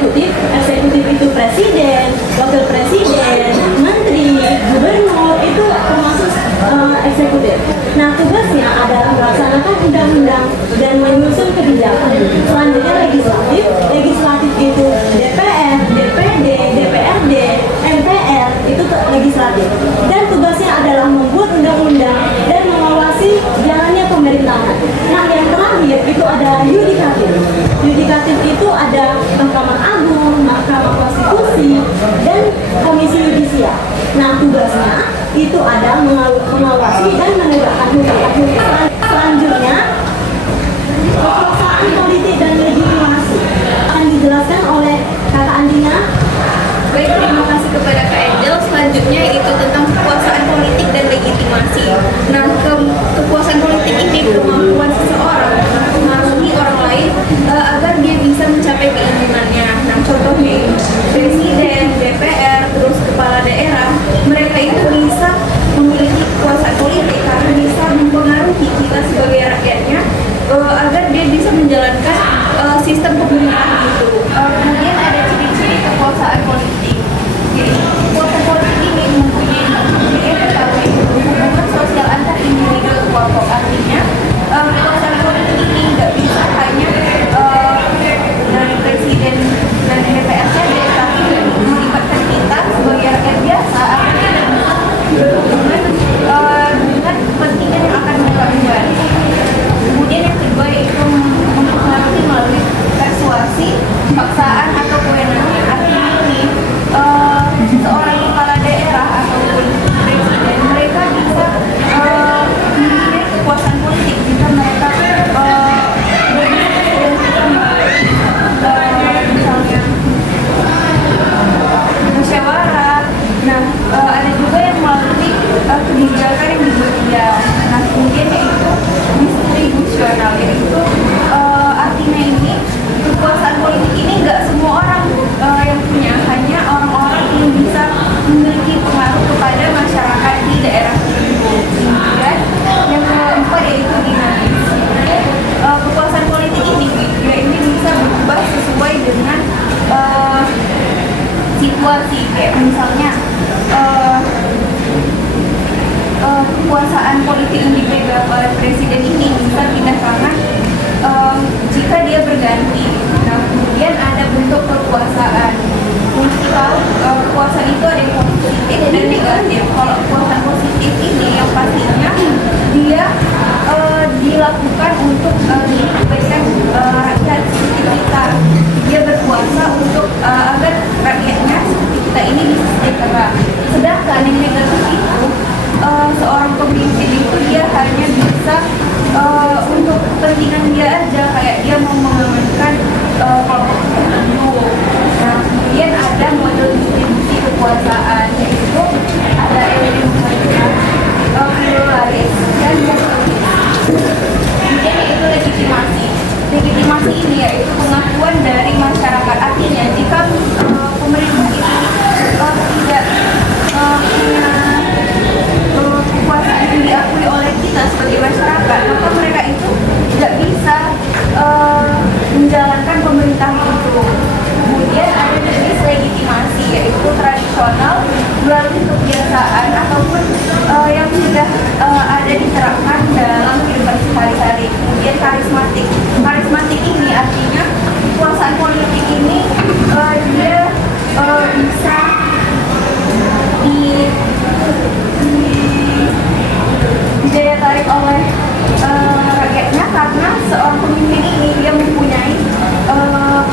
eksekutif. Eksekutif itu presiden, wakil presiden, menteri, gubernur, itu termasuk eksekutif. Nah, tugasnya adalah melaksanakan undang-undang dan menyusun kebijakan. Selanjutnya legislatif. Legislatif itu DPR, DPD, DPRD, MPR, itu legislatif. Dan tugasnya adalah membuat undang-undang dan mengawasi jalannya pemerintahan. Nah, yang terakhir itu ada yudikatif. Yudikatif itu ada Mahkamah Agung, Mahkamah Konstitusi, dan Komisi Yudisial. Nah, tugasnya itu ada mengawasi dan menegakkan hukum. Selanjutnya, kekuasaan politik dan legitimasi akan dijelaskan oleh Kakak Andina. Baik, terima kasih kepada Kak Angel. Selanjutnya yaitu tentang kekuasaan politik dan legitimasi. Nah, kekuasaan politik ini kemampuan seseorang mempengaruhi orang lain agar dia bisa mencapai keinginannya. Nah, contohnya ini presiden, DPR, terus kepala daerah, mereka itu bisa memiliki kekuasaan politik karena bisa mempengaruhi kita sebagai rakyatnya agar dia bisa menjalankan sistem pemerintahan itu. Kemudian ada ciri-ciri kekuasaan politik. Jadi kekuasaan politik ini mempunyai hubungan sosial antar individu dan kelompok. Artinya kekuasaan politik ini nggak bisa hanya dari presiden dan DPR saja, tapi melibatkan kita sebagai rakyat biasa agar kita bisa berhubungan dengan kepentingan yang akan mereka buat. Kemudian yang kedua yaitu mempengaruhi melalui persuasi, paksaan atau kewenangan. Artinya ini seorang kepala daerah ataupun presiden mereka bisa memiliki kekuasaan politik jika mereka misalnya musyawarah. Nah, ada juga yang melalui kebijakan yang dibuat dia. Nah, kemudian yaitu distribusional, yaitu artinya ini kekuasaan politik ini nggak semua orang yang punya, hanya orang-orang yang bisa memiliki pengaruh kepada masyarakat di daerah tersebut. Dan yang keempat yaitu dinamis. Kekuasaan politik ini dia ini bisa berubah sesuai dengan situasi, kayak misalnya kekuasaan politik yang dipegang oleh presiden ini bisa pindah tangan jika dia berganti. Nah, kemudian ada bentuk kekuasaan. Kita tahu kekuasaan itu ada yang positif dan negatif. Kalau kekuasaan positif ini yang pastinya dia dilakukan untuk kebaikan rakyat seperti kita. Dia berkuasa untuk agar rakyatnya seperti kita ini bisa sejahtera. Sedangkan yang negatif itu seorang pemimpin itu dia hanya bisa untuk kepentingan dia aja, kayak dia mau mengamankan kelompok tertentu. Nah, kemudian ada model distribusi kekuasaan, yaitu ada demokratis, pluralis, dan kemudian yaitu legitimasi. Legitimasi ini yaitu pengakuan dari masyarakat. Artinya jika pemerintah ini tidak punya kekuasaan yang diakui oleh kita sebagai masyarakat, maka mereka itu tidak bisa menjalankan pemerintahan itu. Kemudian ada jenis legitimasi, yaitu tradisional melalui kebiasaan ataupun yang sudah ada diterapkan dalam kehidupan sehari-hari. Kemudian karismatik. Karismatik ini artinya kekuasaan politik ini dia bisa daya tarik oleh rakyatnya karena seorang pemimpin ini dia mempunyai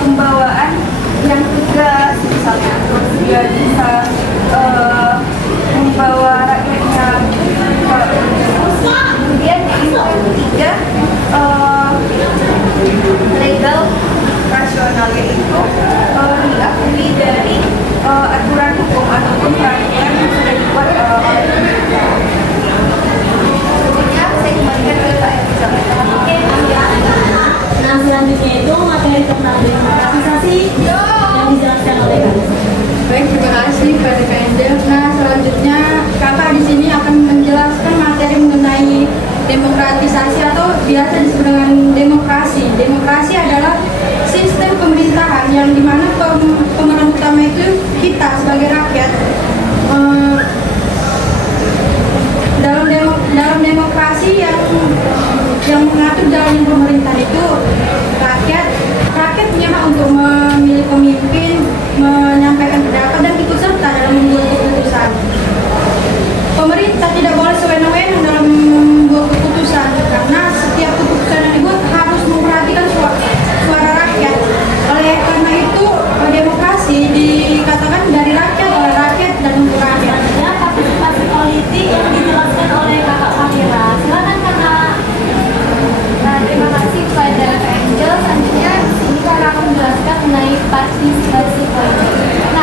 pembawaan yang tegas, misalnya dia bisa membawa rakyatnya ke diskusi. Kemudian yang ketiga legal rasional, yaitu diakui dari aturan hukum ataupun peraturan yang sudah dibuat oleh pemerintah. Selanjutnya saya kembalikan ke Kak Elisa. Nah, selanjutnya itu materi tentang demokratisasi yang dijelaskan oleh Kak. Baik, terima kasih pada Kak Angel. Nah, selanjutnya kakak di sini akan menjelaskan materi mengenai demokratisasi atau biasa disebut dengan demokrasi. Demokrasi adalah sistem pemerintahan yang dimana kita sebagai rakyat, dalam demokrasi yang mengatur jalannya pemerintahan itu rakyat punya hak untuk memilih pemimpin, menyampaikan pendapat dan ikut serta dalam membuat keputusan. Pemerintah tidak boleh sewenang-wenang dalam membuat keputusan karena setiap keputusan yang dibuat harus memperhatikan suara rakyat. Oleh karena itu demokrasi dikatakan dari rakyat, oleh rakyat dan untuk rakyat. Selanjutnya partisipasi politik yang dijelaskan oleh Kakak Fahira. Silakan Kakak. Nah, terima kasih kepada Kak Angel. Selanjutnya di sini Kakak akan menjelaskan mengenai partisipasi politik.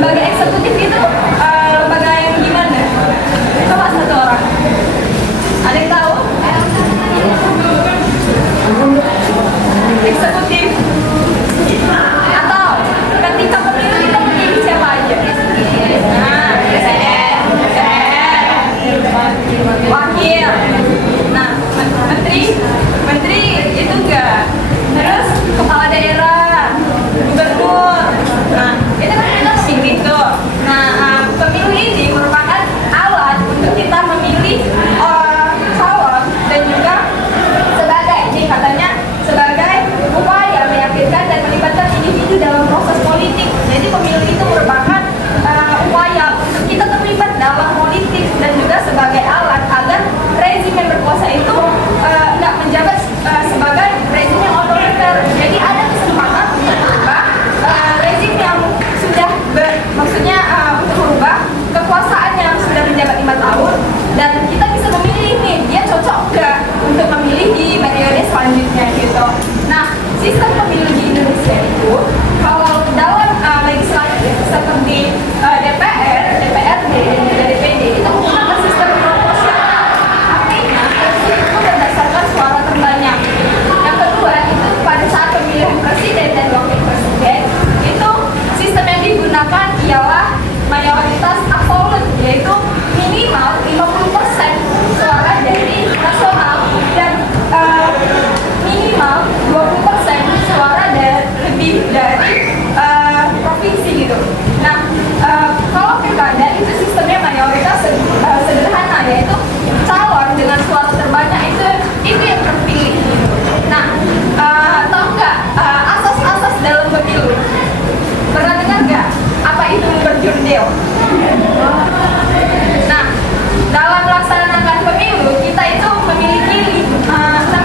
lembaga eksekutif itu lembaga yang gimana? Coba satu orang. Ada yang tahu? Eksekutif. Atau ketika pemilu kita memilih siapa aja? Nah, presiden, wakil. Nah, menteri itu enggak. Terus kepala daerah, gubernur. Nah, itu kan kita memilih tuh. Nah, pemilu ini merupakan alat untuk kita memilih calon dan juga sebagai, ini katanya sebagai upaya meyakinkan dan melibatkan individu dalam proses politik. Jadi pemilu itu merupakan upaya untuk kita terlibat dalam politik dan juga sebagai alat agar rezim yang berkuasa itu nggak menjabat sebagai rezim yang otoriter. Jadi ada kesempatan untuk merubah rezim yang sudah maksudnya untuk merubah kekuasaan yang sudah menjabat 5 tahun, dan kita bisa memilih nih dia cocok nggak untuk memilih di periode selanjutnya gitu. Nah, sistem pemilu di Indonesia itu kalau dalam legislatif seperti DPR, DPRD dan juga DPD itu menggunakan sistem proporsional. Artinya itu berdasarkan suara terbanyak. Yang kedua itu pada saat pemilihan presiden dan wakil presiden itu sistem yang digunakan ialah mayoritas absolut, yaitu minimal 50% suara dari nasional dan minimal 20% suara dari lebih dari provinsi gitu. Nah, kalau pilkada itu sistemnya mayoritas sederhana, yaitu calon dengan suara terbanyak itu yang terpilih. Nah, tahu nggak asas-asas dalam pemilu? Pernah dengar nggak apa itu berjurdil? Nah, dalam melaksanakan pemilu kita itu memiliki 6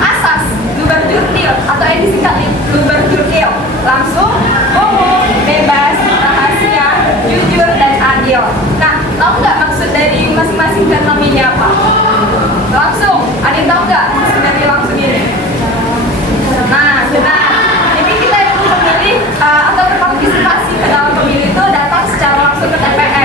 asas luberjurdil atau yang disingkat luberjurdil: langsung, umum, bebas, rahasia, jujur, dan adil. Nah, tahu nggak maksud dari masing-masing keenam ini apa? Langsung, ada yang tahu nggak maksud dari langsung ini? Nah, benar. Jadi kita yang memilih atau berpartisipasi ke dalam pemilu itu datang secara langsung ke TPS.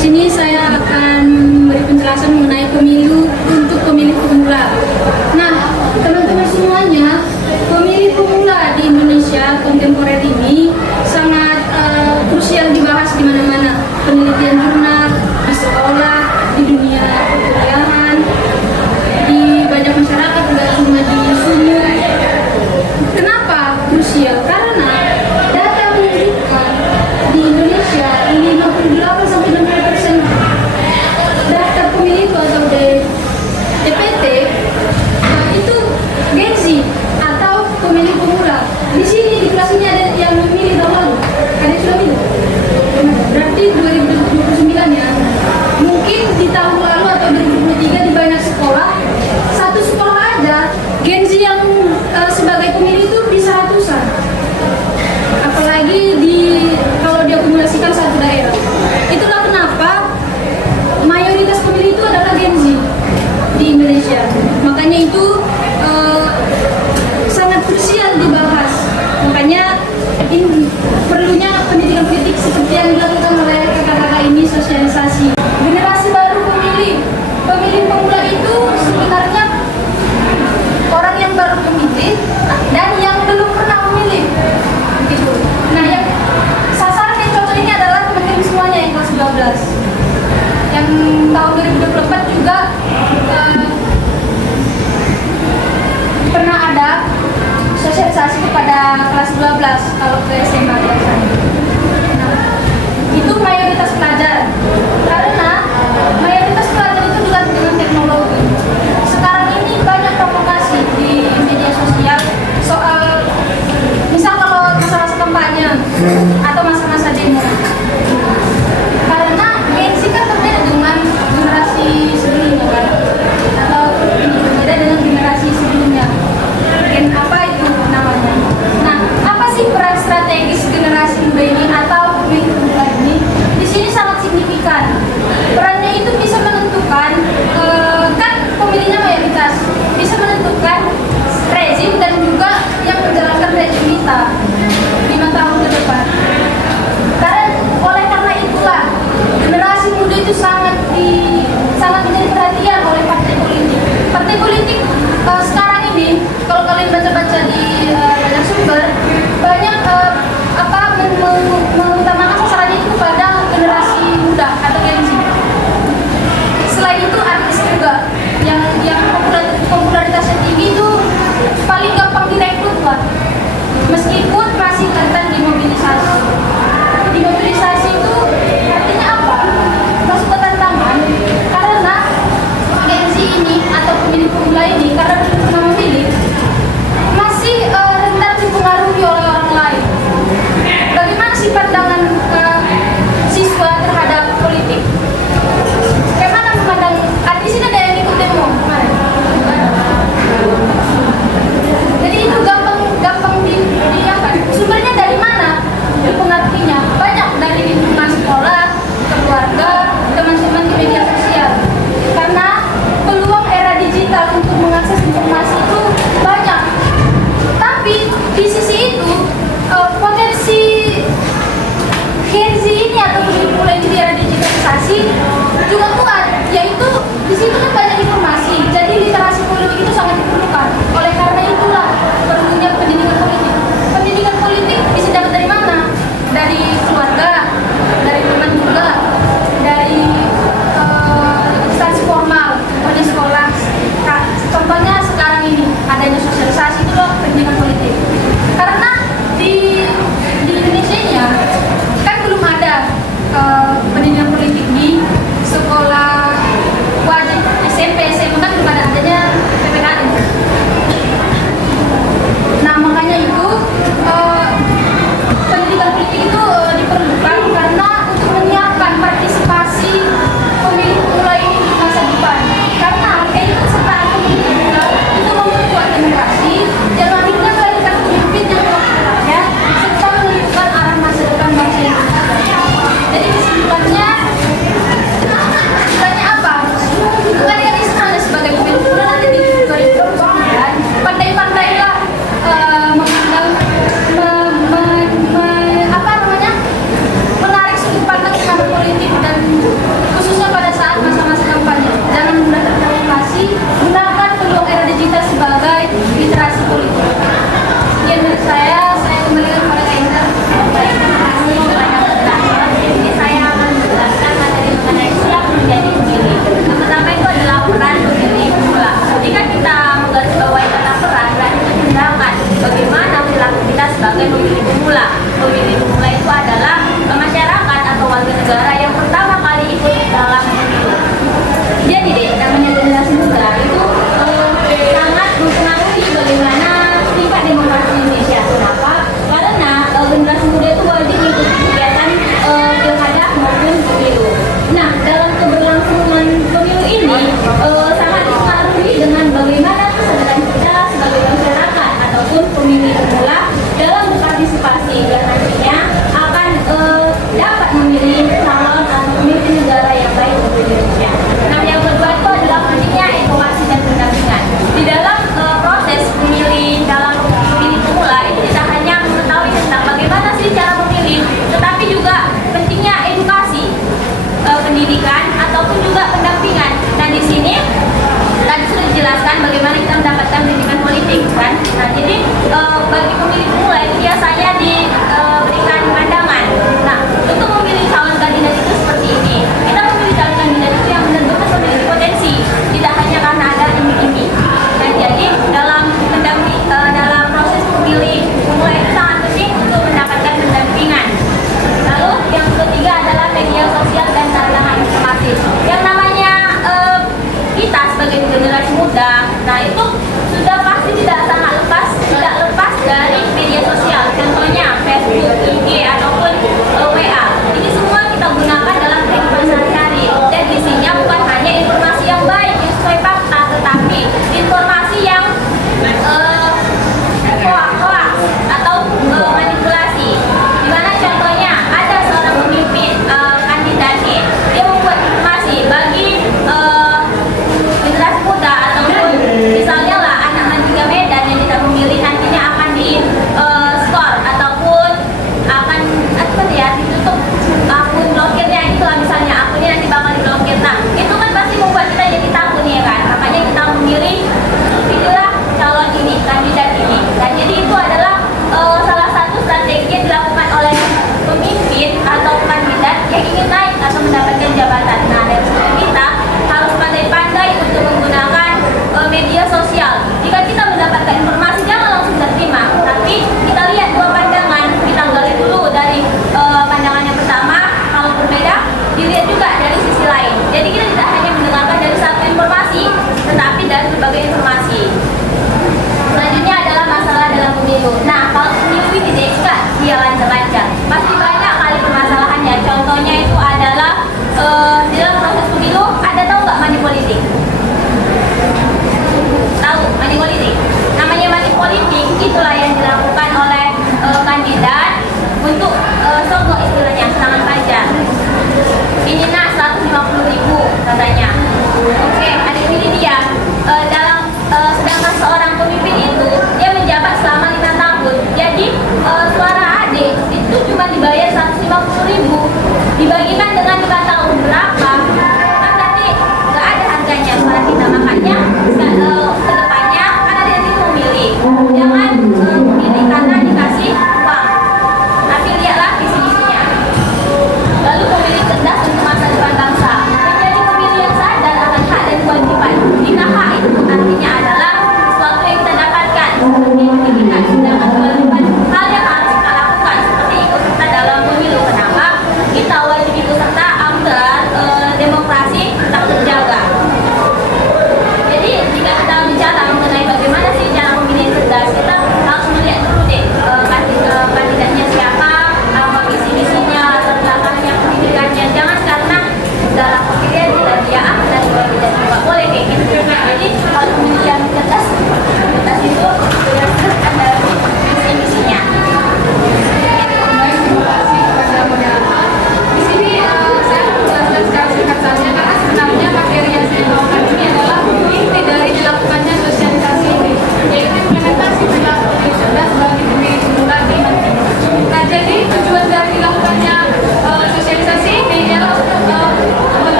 sini saya akan memberi penjelasan mengenai pemilu untuk pemilih pemula. Nah, teman-teman semuanya, pemilih pemula di Indonesia kontemporer ini sangat krusial dibahas di mana-mana. Penelitian jurnal, di sekolah, di dunia perkuliahan, di banyak masyarakat, juga cuma di sumur. Kenapa krusial? Karena data menunjukkan di Indonesia 58-60% daftar pemilih itu atau DPT itu Gen Z atau pemilih pemula. Di sini di kelas ini ada yang memilih tahun lalu, ada yang sudah milih. Berarti 2029 ya. Mungkin di tahun lalu atau 2023 di banyak sekolah, satu sekolah aja Gen Z yang sebagai pemilih itu bisa ratusan. Apalagi kalau diakumulasikan satu daerah. Itulah kenapa mayoritas pemilih itu adalah Gen Z di Indonesia. Makanya itu sangat krusial dibahas. Makanya ini perlunya pendidikan politik seperti yang dilakukan oleh kakak-kakak ini, sosialisasi. Generasi baru pemilih pemula itu sebenarnya orang yang baru memilih dan yang belum pernah memilih. Gitu. Nah, yang sasaran yang cocok ini adalah teman-teman semuanya yang kelas 12. Yang tahun 2024 juga pernah ada sosialisasi kepada kelas 12 kalau ke SMA biasanya. Nah, itu mayoritas pelajar. Karena mayoritas pelajar itu dilatih dengan teknologi. Sekarang ini banyak provokasi di media sosial soal misal kalau masa-masa kampanye atau masa-masa demo. Karena Gen Z kan berbeda dengan generasi sebelumnya kan, atau berbeda dengan generasi sebelumnya. Gen apa itu namanya? Nah, apa sih peran strategis generasi muda ini atau pemilih muda ini? Di sini sangat signifikan. Perannya itu bisa menentukan, kan pemilihnya mayoritas, bisa menentukan rezim dan juga yang menjalankan rezim kita 5 tahun ke depan. Karena itulah generasi muda itu sangat menjadi perhatian oleh partai politik. Partai politik sekarang ini kalau kalian baca-baca di banyak sumber banyak mengutamakan sasarannya itu pada generasi muda atau Gen Z. Selain itu artis juga yang popularitasnya tinggi itu paling gampang direkrut lah. Meskipun masih rentan dimobilisasi. Dimobilisasi itu artinya apa? Masuk ke tantangan karena Gen Z ini atau pemilih pemula ini karena belum pernah memilih masih rentan dipengaruhi oleh orang lain. Bagaimana sih pandangan siswa terhadap politik? Bagaimana memandang? Di sini ada yang ikut demo kemarin. Jadi itu gampang di apa? Sumbernya dari mana? Dipengaruhinya banyak dari lingkungan sekolah, keluarga, teman-teman di media sosial. Karena peluang era digital untuk mengakses informasi itu banyak. Tapi di sisi itu potensi Gen Z ini atau mulai di era digitalisasi juga kuat, yaitu di situ kan banyak informasi. Jadi literasi politik itu sangat diperlukan. Oleh karena itulah perlunya pendidikan politik. Pendidikan politik bisa dapat dari mana? Dari keluarga, dari teman juga, dari instansi formal, dari sekolah. Contohnya sekarang ini adanya sosialisasi itu loh pendidikan politik. Karena di Indonesia ini ya kan belum ada pendidikan politik di sekolah wajib SMP, SMA kan belum ada, adanya PPKN.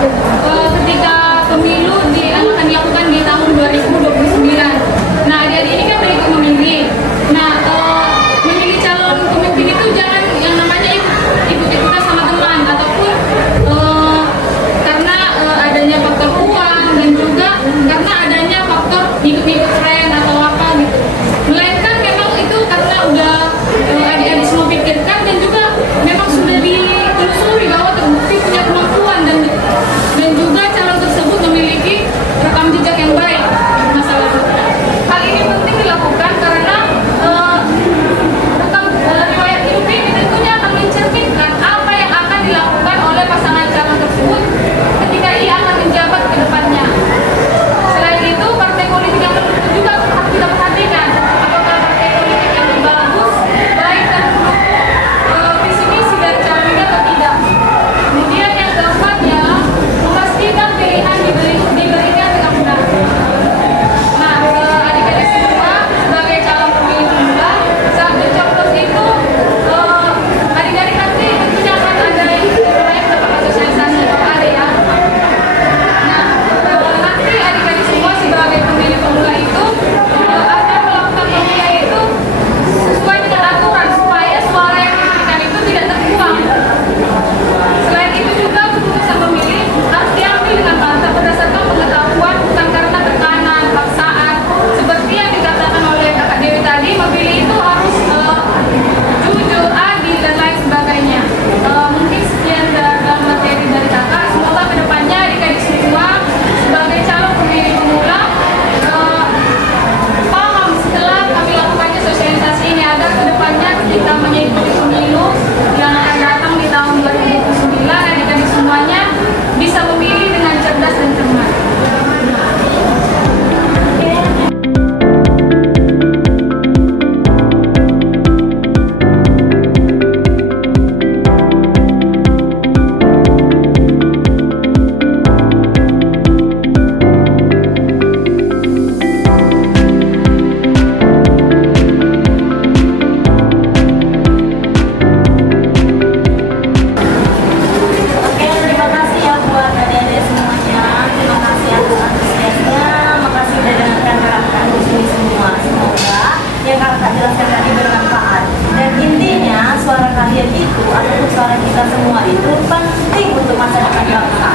ketika pemilu akan dilakukan di tahun 2029. Nah, adik-adik ini kan begitu memilih. Nah, memilih calon pemimpin itu jangan yang namanya ikut-ikutan sama teman ataupun karena adanya faktor uang dan juga karena adanya faktor ikut-ikut tren atau apa gitu. Melainkan memang itu karena udah adik-adik semua pikirkan dan juga memang sudah ditelusuri bahwa terbukti punya kemampuan dan juga calon tersebut memiliki rekam jejak yang baik masalah. Hal ini penting dilakukan karena rekam riwayat hidup ini tentunya akan mencerminkan apa yang akan dilakukan oleh pasangan calon tersebut ketika ia akan menjabat ke depannya. Selain itu, partai politik yang mendukung juga harus kita perhatikan apakah partai politik yang bagus, baik dan mendukung visi misi dari calon ini atau tidak. Kemudian yang keempatnya, memastikan pilihan diberikan dengan benar. Nah, adik-adik semua sebagai calon pemilih pemula saat mencoblos itu adik-adik nanti tentunya akan ada yang namanya mendapatkan sosialisasi kepada adik ya. Nah, nanti adik-adik semua sebagai pemilih pemula itu akan melakukan pemilihan itu sesuai dengan aturan supaya suara yang diberikan itu tidak terbuang. Selain itu juga keputusan memilih harus diambil dengan mantap berdasarkan pengetahuan bukan karena tekanan, paksaan. Seperti yang dikatakan oleh Kakak Dewi tadi, memilih itu harus jujur, adil dan lain sebagainya. Mungkin sekian dalam materi dari kakak. Semoga kedepannya adik-adik semua sebagai calon pemilih pemula paham setelah kami lakukannya sosialisasi ini agar kedepannya kita mengikuti pemilu yang akan datang di tahun 2029 adik-adik semuanya bisa memilih dengan cerdas dan cermat. Oke, terima kasih ya buat adik-adik semuanya. Terima kasih atas antusiasnya. Makasih udah dengarkan kakak di sini semua. Semoga yang kakak jelaskan tadi bermanfaat. Dan intinya suara kalian itu ataupun suara kita semua itu penting untuk masa depan bangsa.